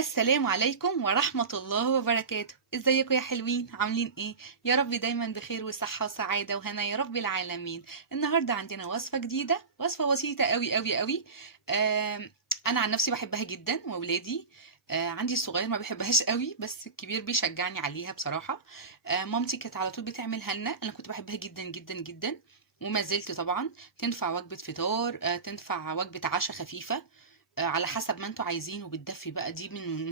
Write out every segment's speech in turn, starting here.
السلام عليكم ورحمة الله وبركاته. ازيكم يا حلوين؟ عاملين ايه؟ يا رب دايما بخير وصحة وسعادة وهنا يا رب العالمين. النهاردة عندنا وصفة جديدة، وصفة بسيطة قوي قوي قوي. انا عن نفسي بحبها جدا واولادي. عندي الصغير ما بيحبهاش قوي بس الكبير بيشجعني عليها بصراحة. مامتي كانت على طول بتعملها لنا، انا كنت بحبها جدا جدا جدا وما زلت طبعا. تنفع وجبة فطار، تنفع وجبة عشاء خفيفة، على حسب ما انتوا عايزين. وبتدفي بقى دي من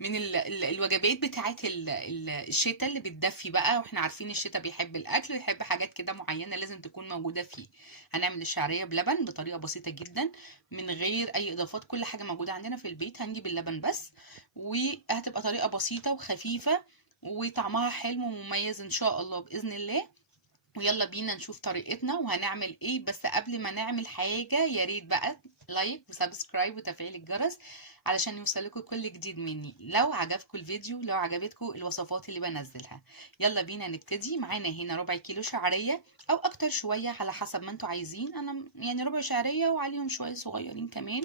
من الوجبات بتاعت الشتاء اللي بتدفي بقى، واحنا عارفين الشتاء بيحب الاكل ويحب حاجات كده معينة لازم تكون موجودة فيه. هنعمل الشعرية بلبن بطريقة بسيطة جدا من غير اي اضافات، كل حاجة موجودة عندنا في البيت، هنجيب اللبن بس. وهتبقى طريقة بسيطة وخفيفة وطعمها حلو ومميز ان شاء الله بإذن الله. ويلا بينا نشوف طريقتنا وهنعمل ايه. بس قبل ما نعمل حاجة يا ريت بقى لايك وسبسكرايب وتفعيل الجرس علشان يوصلكوا كل جديد مني، لو عجبكم الفيديو، لو عجبتكم الوصفات اللي بنزلها. يلا بينا نبتدي. معانا هنا ربع كيلو شعرية او اكتر شوية على حسب ما انتوا عايزين، انا يعني ربع شعرية وعليهم شوية صغيرين كمان.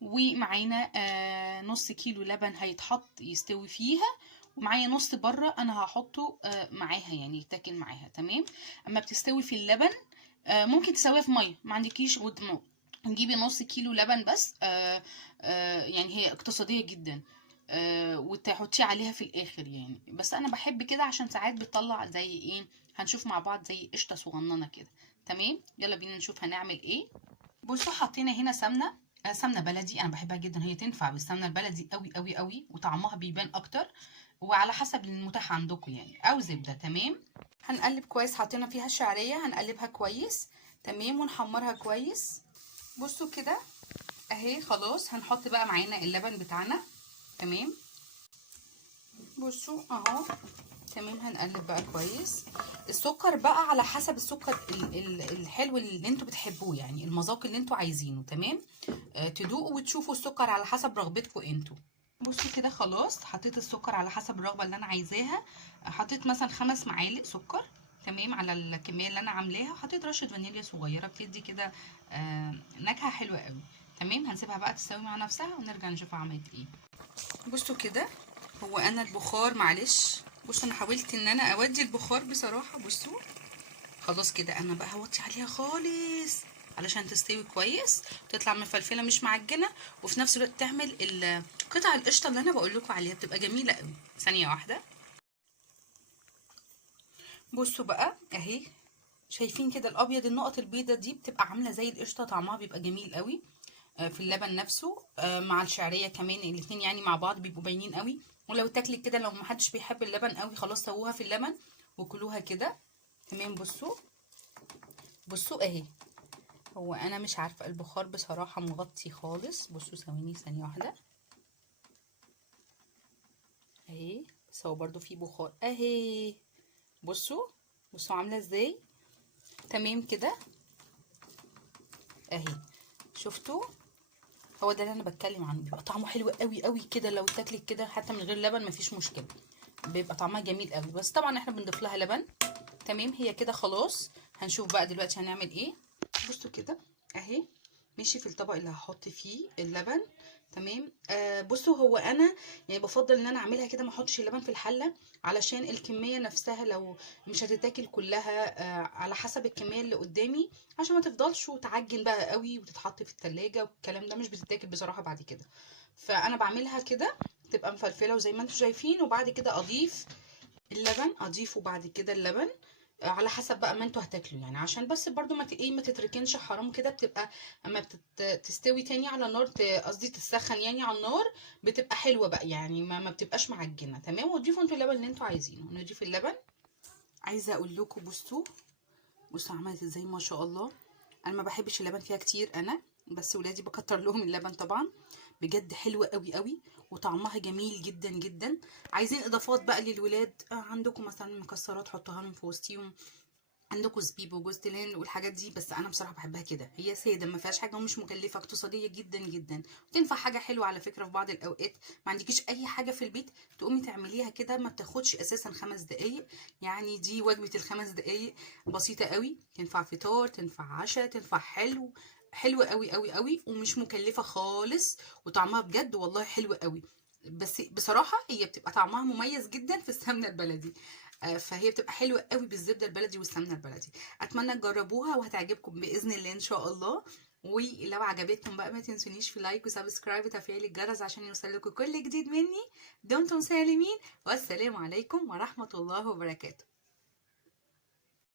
ومعانا نص كيلو لبن هيتحط يستوي فيها، ومعايا نص بره انا هحطه معاها يعني يتاكل معاها. تمام. اما بتستوي في اللبن ممكن تسويها في ميه، ما عندكيش نجيبي نص كيلو لبن بس. يعني هي اقتصادية جدا. وتحطيه عليها في الاخر يعني، بس انا بحب كده عشان ساعات بتطلع زي ايه، هنشوف مع بعض زي قشطة صغننة كده. تمام. يلا بينا نشوف هنعمل ايه. بصوا حطينا هنا سمنه، سمنه بلدي، انا بحبها جدا، هي تنفع بالسمنه البلدي قوي قوي قوي وطعمها بيبان اكتر، وعلى حسب المتاح عندكم يعني، او زبده. تمام. هنقلب كويس، حطينا فيها الشعريه هنقلبها كويس. تمام. ونحمرها كويس. بصوا كده اهي خلاص. هنحط بقى معانا اللبن بتاعنا. تمام. بصوا اهو. تمام. هنقلب بقى كويس. السكر بقى على حسب السكر الحلو اللي انتوا بتحبوه، يعني المذاق اللي انتوا عايزينه. تمام. تدوقوا وتشوفوا السكر على حسب رغبتكم انتوا. بصوا كده خلاص، حطيت السكر على حسب الرغبه اللي انا عايزاها. حطيت مثلا 5 معالق سكر. تمام. على الكميه اللي انا عاملاها حطيت رشه فانيليا صغيره بتدي كده نكهه حلوه قوي. تمام. هنسيبها بقى تستوي مع نفسها ونرجع نشوف عملت ايه. بصوا كده. هو انا البخار معلش، بصوا انا حاولت ان انا اودي البخار بصراحه. بصوا خلاص كده انا بقى هوطي عليها خالص علشان تستوي كويس، تطلع مفلفله مش معجنه، وفي نفس الوقت تعمل قطع القشطه اللي انا بقول لكم عليها، بتبقى جميله قوي. ثانيه واحده. بصوا بقى اهي، شايفين كده الابيض، النقط البيضه دي بتبقى عامله زي القشطه، طعمها بيبقى جميل قوي في اللبن نفسه مع الشعريه كمان، الاتنين يعني مع بعض بيبقوا باينين قوي. ولو تاكلت كده، لو محدش بيحب اللبن قوي خلاص سووها في اللبن وكلوها كده. تمام. بصوا بصوا اهي. هو انا مش عارفه البخار بصراحه مغطي خالص. بصوا ثواني، ثانيه واحده اهي، بس هو برضو في بخار اهي. بصوا بصوا عامله ازاي. تمام كده اهي. شفتوا؟ هو ده اللي انا بتكلم عنه، بيبقى طعمه حلو قوي قوي كده لو اتاكلت كده حتى من غير لبن مفيش مشكله، بيبقى طعمها جميل قوي، بس طبعا احنا بنضيف لها لبن. تمام. هي كده خلاص. هنشوف بقى دلوقتي هنعمل ايه. بصوا كده اهي، ماشي في الطبق اللي هحط فيه اللبن. تمام. بصوا هو انا يعني بفضل ان انا اعملها كده، ما احطش اللبن في الحله علشان الكميه نفسها لو مش هتتاكل كلها، على حسب الكميه اللي قدامي، عشان ما تفضلش وتعجن بقى قوي وتتحط في التلاجة والكلام ده، مش بتتاكل بصراحه بعد كده. فانا بعملها كده تبقى مفلفله وزي ما انتم شايفين، وبعد كده اضيف اللبن، اضيفه بعد كده اللبن على حسب بقى ما انتوا هتاكلوا يعني، عشان بس برضو ما ايه ما تتركنش حرام كده، بتبقى اما تستوي تاني على النار، قصدي تتسخن يعني على النار، بتبقى حلوه بقى يعني، ما بتبقاش معجنه. تمام. وتضيفوا انتوا اللبن اللي انتوا عايزينه. نضيف اللبن. عايزه اقول لكم بصوا، بصوا عملت ازاي ما شاء الله. انا ما بحبش اللبن فيها كتير انا، بس ولادي بكتر لهم اللبن طبعا. بجد حلوه قوي قوي وطعمها جميل جدا جدا. عايزين اضافات بقى للولاد، عندكم مثلا مكسرات حطوها لهم في وسطيهم، عندكم زبيب وجوز الهند والحاجات دي، بس انا بصراحه بحبها كده، هي ساده ما فيهاش حاجه ومش مكلفه، اقتصاديه جدا جدا. وتنفع حاجه حلوه على فكره في بعض الاوقات ما عندكيش اي حاجه في البيت، تقومي تعمليها كده، ما بتاخدش اساسا 5 دقايق. يعني دي وجبه ال5 دقايق، بسيطه قوي، تنفع فطار، تنفع عشاء، تنفع حلو. حلوه قوي قوي قوي، ومش مكلفه خالص، وطعمها بجد والله حلو قوي. بس بصراحه هي بتبقى طعمها مميز جدا في السمنه البلدي. فهي بتبقى حلوه قوي بالزبده البلدي والسمنه البلدي. اتمنى تجربوها وهتعجبكم باذن الله ان شاء الله. ولو عجبتكم بقى ما تنسونيش في لايك وسبسكرايب وتفعيل الجرس عشان يوصلكوا كل جديد مني. دمتم سالمين، والسلام عليكم ورحمه الله وبركاته.